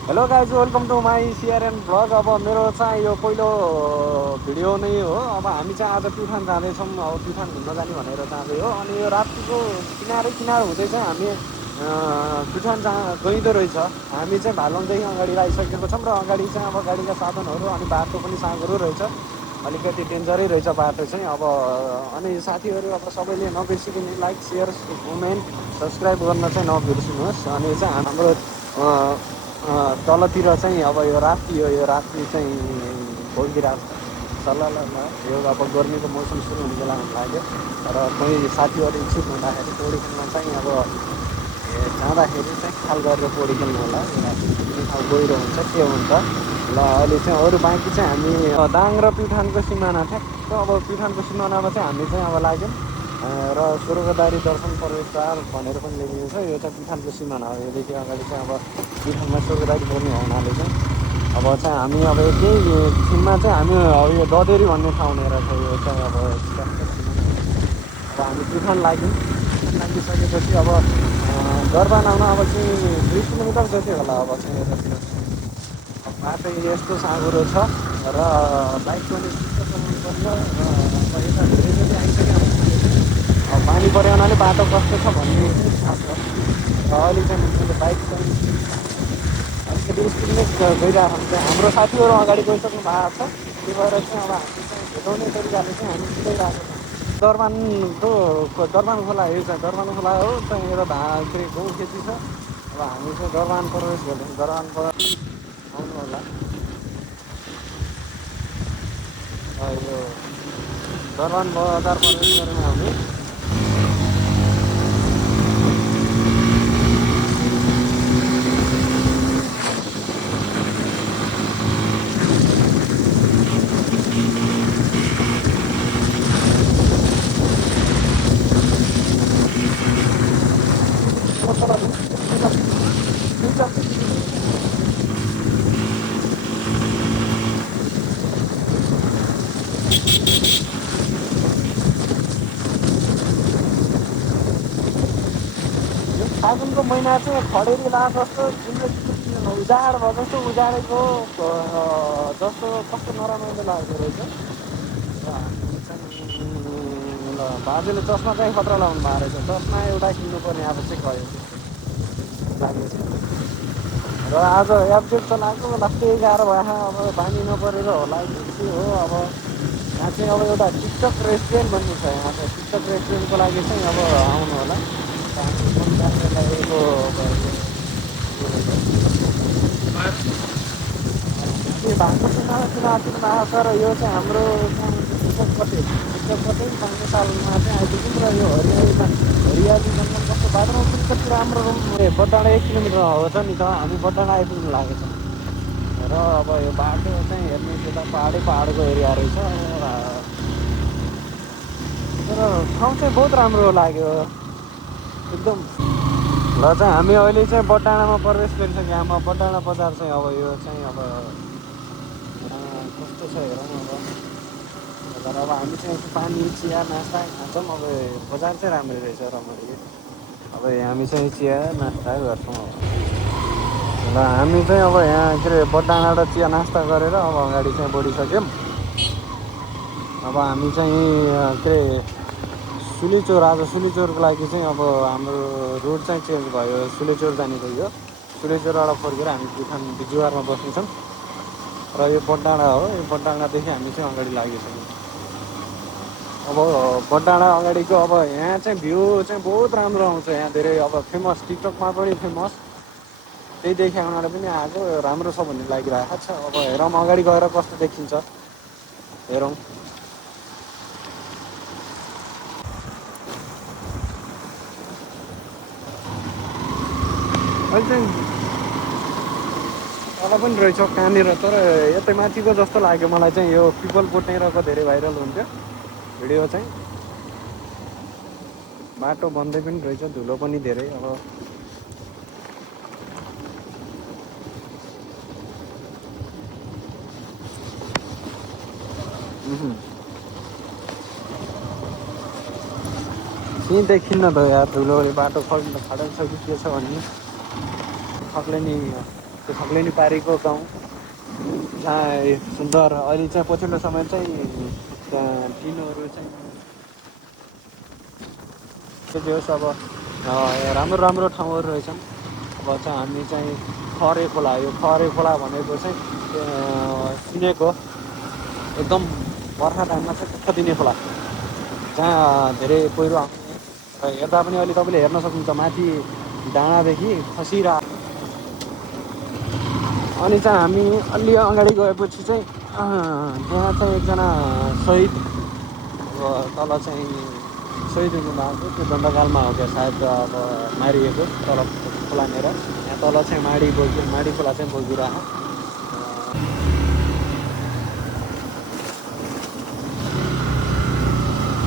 Hello guys welcome to my CRN vlog. अब मेरो चाहिँ यो पहिलो भिडियो नै हो। अब हामी चाहिँ आज प्युठान जाँदैछौँ। अब प्युठान घुम्न जाने भनेर जाँदै हो। अनि यो रातिको किनार हुँदै चाहिँ हामी प्युठान गइँदो रहेछ। हामी चाहिँ भालुङदेखि अगाडि आइसकेको छौँ र अगाडि चाहिँ अब गाडीका साधनहरू अनि बाटो पनि साँघुरो रहेछ, अलिकति डेन्जरै रहेछ बाटो चाहिँ। अब अनि साथीहरू अब सबैले नबिर्सिकन लाइक सेयर कमेन्ट सब्सक्राइब गर्न चाहिँ नबिर्सिनुहोस्। अनि चाहिँ हाम्रो तलतिर चाहिँ अब यो राति चाहिँ भोगिरहेको छ सल्लाह यो अब गर्मीको मौसम सुरु हुने बेला हुन लाग्यो। र कोही साथीहरू इच्छुक हुँदाखेरि पौडी खेल्न चाहिँ अब जाँदाखेरि चाहिँ ख्याल गरेर पौडी खेल्नु होला। अब गहिरो हुन्छ के हुन्छ ल। अहिले चाहिँ अरू बाँकी चाहिँ हामी दाङ र प्युठानको सिमाना ठ्याक्क अब प्युठानको सिमानामा चाहिँ हामी चाहिँ अब लाग्यौँ र स्वर्गदारी दर्शन प्रवेशद्वार भनेर पनि लेखिएको छ। यो चाहिँ प्युठानको सिमाना हो। योदेखि अगाडि चाहिँ अब प्युठानमा स्वर्गदारी पर्ने हुनाले चाहिँ अब चाहिँ हामी अब यही सिममा चाहिँ हामी अब यो ददेरी भन्ने ठाउँ लिएर छ। यो चाहिँ अब हामी प्युठान लाग्यौँ। लागिसकेपछि अब दरबान आउन अब चाहिँ 2 किलोमिटर जति होला। अब चाहिँ यतातिर बाटो यस्तो साँघुरो छ र बाइक पनि छिटो चलाउनु पर्छ। र अब यता धेरै जति आइसक्यो अब पानी पऱ्यो हुनाले बाटो कस्तो छ भन्ने थाहा छ। र अहिले चाहिँ मैले बाइक चाहिँ अलिकति स्पिडमै गइरहेको हुन्छ। हाम्रो साथीहरू अगाडि गइसक्नु भएको छ। त्यही भएर चाहिँ अब हामी चाहिँ भेटाउने तरिकाले चाहिँ हामी कुदाइरहेको छौँ। दरबान खोला यो चाहिँ दरबान खोला हो चाहिँ यता के अरे गाउँ खेती छ। अब हामी चाहिँ दरबान प्रवेश गर्छौँ। दरबान आउनु होला। यो दरबान बजार प्रवेश गऱ्यौँ हामी। फागुनको महिना चाहिँ खडेरी लाग जस्तो उजाड भयो जस्तो उजाडेको जस्तो कस्तो नरमाइलो लागेको रहेछ। र हामी चाहिँ ल बाजेले चस्मा चाहिँ खतरा लाउनु भएको रहेछ। चस्मा एउटा किन्नुपर्ने आवश्यक भयो लागेको छ। र आज एब्जेक्ट त लाग्यो लास्टै गाह्रो भयो। अब बानी नपरेर होला के हो। अब यहाँ चाहिँ अब एउटा टिकटक रेस्टुरेन्ट भन्ने छ। यहाँ चाहिँ टिकटक रेस्टुरेन्टको लागि चाहिँ अब आउनु होला। भान्सा चुनाव छ र यो चाहिँ हाम्रो टिकटकपट्टि पाउने सालमा चाहिँ आइपुग्यौँ। र यो हरियाली जङ्गल कस्तो बाटोमा पनि कति राम्रो बडाँडा 1 किलोमिटर हो छ नि त। हामी बडाँडा आइपुग्नु लागेको छ। र अब यो बाटो चाहिँ हेर्ने यता पाहाडको एरिया रहेछ। तर ठाउँ चाहिँ बहुत राम्रो लाग्यो एकदम। ल चाहिँ हामी अहिले चाहिँ बडाँडामा प्रवेश गरिसक्यौँ। आमा बडाँडा बजार चाहिँ अब यो चाहिँ अब कस्तो छ हेरौँ। अब हामी चाहिँ पानी चिया नास्ता खान्छौँ। अब बजार चाहिँ राम्रै रहेछ रमाइलो। अब हामी चाहिँ चिया नास्ता गर्छौँ। अब ल हामी चाहिँ अब यहाँ के अरे बडाँडा चिया नास्ता गरेर अब अगाडि चाहिँ बढिसक्यौँ। अब हामी चाहिँ के अरे सुलीचोर आज सुलीचोरको लागि चाहिँ अब हाम्रो रोड चाहिँ चेन्ज भयो। सुलीचोर जाने गयो। सुलीचोरबाट फर्केर हामी प्युठान बिजुवारमा बस्नेछौँ। र यो बडाँडा हो। यो बडाँडादेखि हामी चाहिँ अगाडि लागिसक्यौँ। अब बडाँडा अगाडिको अब यहाँ चाहिँ भ्यू चाहिँ बहुत राम्रो आउँछ। यहाँ धेरै अब फेमस टिकटकमा पनि फेमस त्यही देखाउनाले पनि आएको राम्रो छ भन्ने लागिरहेको छ। अब हेरौँ अगाडि गएर कस्तो देखिन्छ हेरौँ। अहिले चाहिँ तल पनि रहेछ कहाँनिर, तर यतै माथिको जस्तो लाग्यो मलाई चाहिँ। यो पिपल कोट्याइरहेको धेरै भाइरल हुन्थ्यो भिडियो चाहिँ। बाटो बन्दै पनि रहेछ, धुलो पनि धेरै। अब के देखिन्न त यार धुलोले बाटो खड्किन्छ कि के छ भन्ने। खक्ले नि सग्लेनी पारीको गाउँ जहाँ सुन्दर अहिले चाहिँ पछिल्लो समय चाहिँ टिनहरू चाहिँ के होस् अब राम्रो राम्रो ठाउँहरू रहेछन्। अब चाहिँ हामी चाहिँ खरे खोला, यो खरे खोला भनेको चाहिँ सुनेको एकदम बर्खा टाइममा चाहिँ दुःख दिने खोला जहाँ धेरै पहिरो आउने र हेर्दा पनि अहिले तपाईँले हेर्न सक्नुहुन्छ माथि डाँडादेखि खसिरहेको। अनि चाहिँ हामी अलि अगाडि गएपछि चाहिँ त्यहाँ चाहिँ एकजना शहीद तल चाहिँ शहीद हुनुभएको त्यो दण्डकालमा हो क्या सायद अब मारिएको तल खोलानेर यहाँ तल चाहिँ माडी खोला चाहिँ बगिरहेको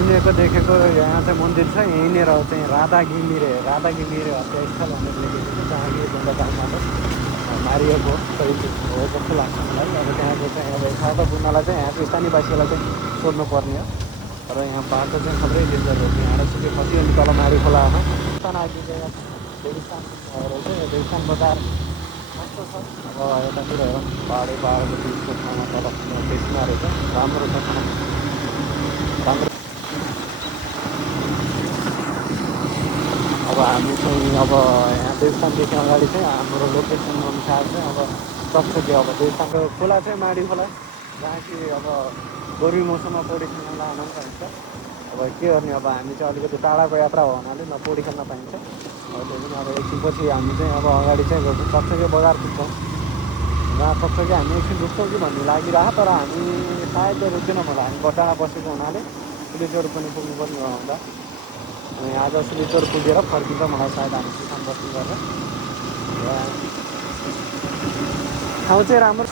सुनेको देखेको। यहाँ चाहिँ मन्दिर छ यहीँनिर चाहिँ राधा घिमिरे हत्यास्थल भनेर लेखेको छ जहाँ कि दण्डकालमा मारिएको शहीद हो जस्तो लाग्छ मलाई। अब त्यहाँको चाहिँ अब यथार्थ बुझ्नलाई चाहिँ यहाँको स्थानीयवासीलाई चाहिँ सोध्नुपर्ने हो। र यहाँ बाटो चाहिँ सबै डेन्जर हो। यहाँ सुके खसी अनि तल माडी खोलामा स्थान आएको जग्गा देवीस्थान रहेछ। देवीस्थान बजार कस्तो छ अब यतातिर हेरौँ पाहाडको बिचको ठाउँमा तल बेसीमा रहेछ। राम्रो छ राम्रो। अब हामी चाहिँ अब यहाँ देवस्थानदेखि अगाडि चाहिँ हाम्रो लोकेसन अनुसार चाहिँ अब सक्छ अब देवस्थानको खोला चाहिँ माडी खोला जहाँ कि अब गर्मी मौसममा पौडी खेल्न आनन्द हुन्छ। अब के गर्ने अब हामी चाहिँ अलिकति टाढाको यात्रा हो हुनाले न पौडी खेल्न पाइन्छ। अब त्यो पनि अब एकछिनपछि हामी चाहिँ अब अगाडि चाहिँ सक्छ कि बजार पुग्छौँ जहाँ सक्छ कि हामी एकछिन रुक्छौँ कि भन्ने लागिरह। तर हामी सायद रुक्दैनौँ होला, हामी बटामा बसेको हुनाले पुलिसहरू पनि पुग्नुपर्ने हुँदा अनि आज सिलिचर पुगेर फर्किन्छ मलाई सायद हामी किसान बस्ने गरेर। ठाउँ चाहिँ राम्रो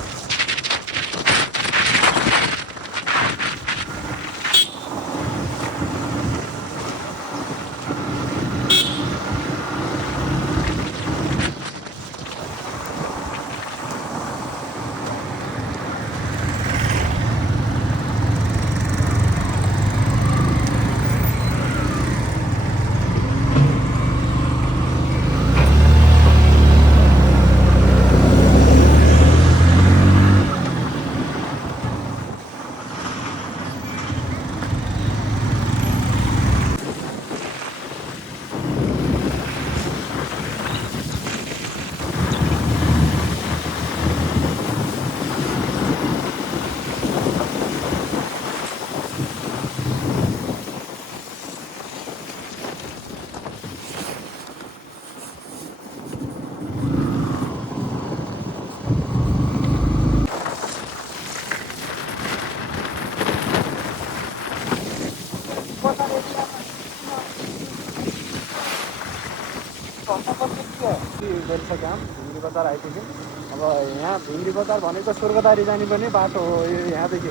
गरिसक्यो काम भिङ्ग्री बजार आइपुग्यौँ। अब यहाँ भिङ्ग्री बजार भनेको स्वर्गदारी जानुपर्ने बाटो हो। यो यहाँदेखि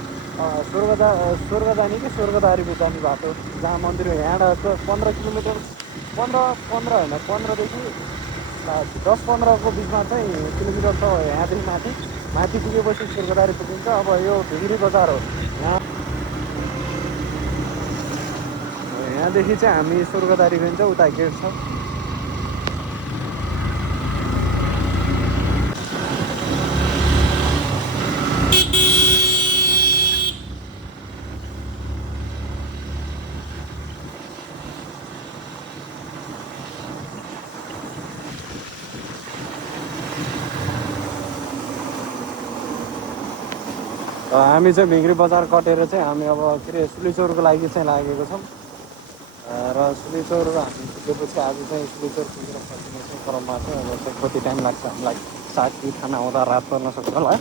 स्वर्गदानी कि स्वर्गदारी जाने बाटो जहाँ मन्दिर हो। यहाँबाट 15 किलोमिटर 15 होइन 15देखि 10-15को बिचमा चाहिँ किलोमिटर छ यहाँदेखि माथि पुगेपछि स्वर्गदारी पुगिन्छ। अब यो भिङ्ग्री बजार हो। यहाँदेखि चाहिँ हामी स्वर्गदारी गइन्छ, उता गेट छ। हामी चाहिँ भिङ्ग्री बजार कटेर चाहिँ हामी अब के अरे सिलिचौरको लागि चाहिँ लागेको छौँ। र सिलिचौर हामी पुगेपछि आज चाहिँ सिलिचौर पुगेर फर्किने चाहिँ क्रममा चाहिँ अब चाहिँ कति टाइम लाग्छ हामीलाई सायद कि खाना आउँदा रात पर्न सक्छ होला।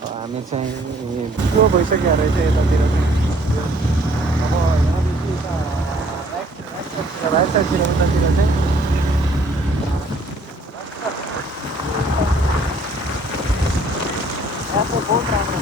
हामी चाहिँ त्यो भइसक्यो रहेछ यतातिर चाहिँ। अब यहाँदेखि राइट साइडतिर उतातिर चाहिँ यहाँ चाहिँ बहुत राम्रो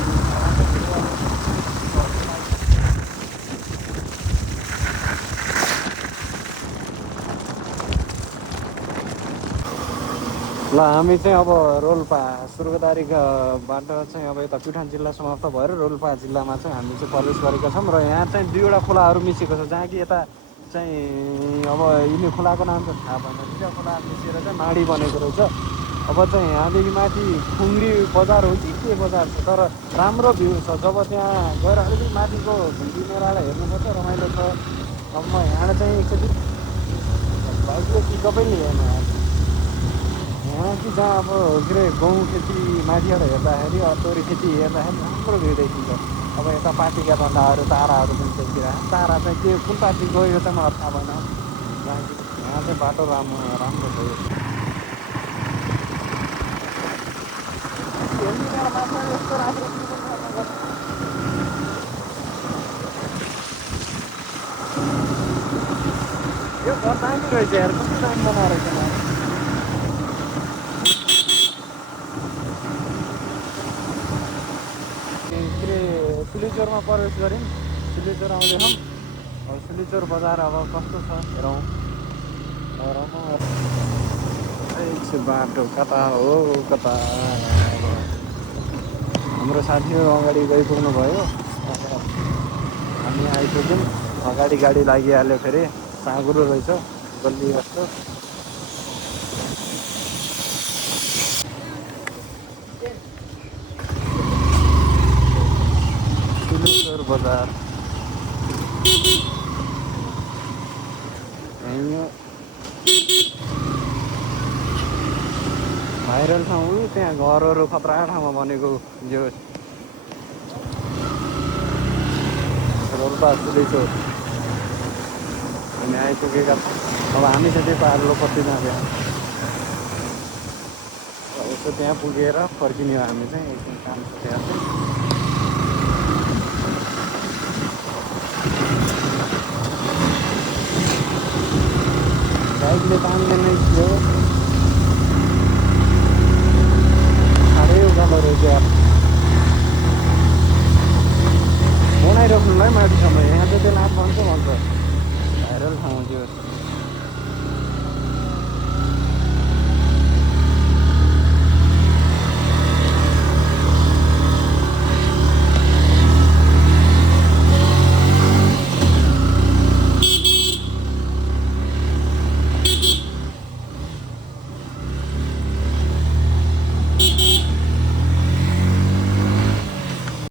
ल। हामी चाहिँ अब रोल्पा स्वर्गदारीबाट चाहिँ अब यता प्युठान जिल्ला समाप्त भएर रोल्पा जिल्लामा चाहिँ हामी चाहिँ प्रवेश गरेका छौँ। र यहाँ चाहिँ दुईवटा खोलाहरू मिसेको छ जहाँ कि यता चाहिँ अब यिनी खोलाको नाम चाहिँ थाहा भएन। दुईवटा खोला मिसेर चाहिँ माडी बनेको रहेछ। अब चाहिँ यहाँदेखि माथि खुङ्री बजार हो कि के बजार छ, तर राम्रो भ्यू छ। जब त्यहाँ गएर अलिकति माथिको घुम्ती मेलालाई हेर्नुपर्छ, रमाइलो छ। अब म यहाँ चाहिँ एकचोटि बाइकले पिकअपै लिएन यार। यहाँ कि जहाँ अब के अरे गहुँ खेती माथिबाट हेर्दाखेरि तोरी खेती हेर्दाखेरि राम्रो भ्यू देखिन्छ। अब यता पार्टीका झन्डाहरू ताराहरू पनि देखिरहेको, तारा चाहिँ के कुन पार्टी गयो यो चाहिँ मलाई थाहा भएन। यहाँ चाहिँ बाटो राम्रो राम्रो छ। यस्तो राम्रो यो घर दामी रहेछ यार, कस्तो दामी बनाएर रहेछ। के अरे सिलिचोरमा प्रवेश गऱ्यौँ, सिलिचोर आउँदैछौँ। अब सिलिचोर बजार अब कस्तो छ हेरौँ। एकछिन बाटो कता हो कता। हाम्रो साथीहरू अगाडि गइपुग्नु भयो, हामी आइपुग्यौँ। अगाडि गाडी लागिहाल्यो, फेरि साँघुरो रहेछ गल्ली जस्तो। सिलिचोर बजार भाइरल ठाउँ, त्यहाँ घरहरू खतरा ठाउँमा बनेको जो रोल्पा सिलिचोर हामी आइपुगेका छौँ। अब हामी चाहिँ त्यही पार्लो कति जाँदै यसो त्यहाँ पुगेर फर्किने हो। हामी चाहिँ एकछिन काम छ त्यहाँ चाहिँ। बाइकले तान्ने नै थियो, साह्रै उकालो रहेछ यार। बनाइराख्नुलाई माथिसम्म यहाँ चाहिँ त्यो लाभ भन्छ भाइरल ठाउँ त्यो।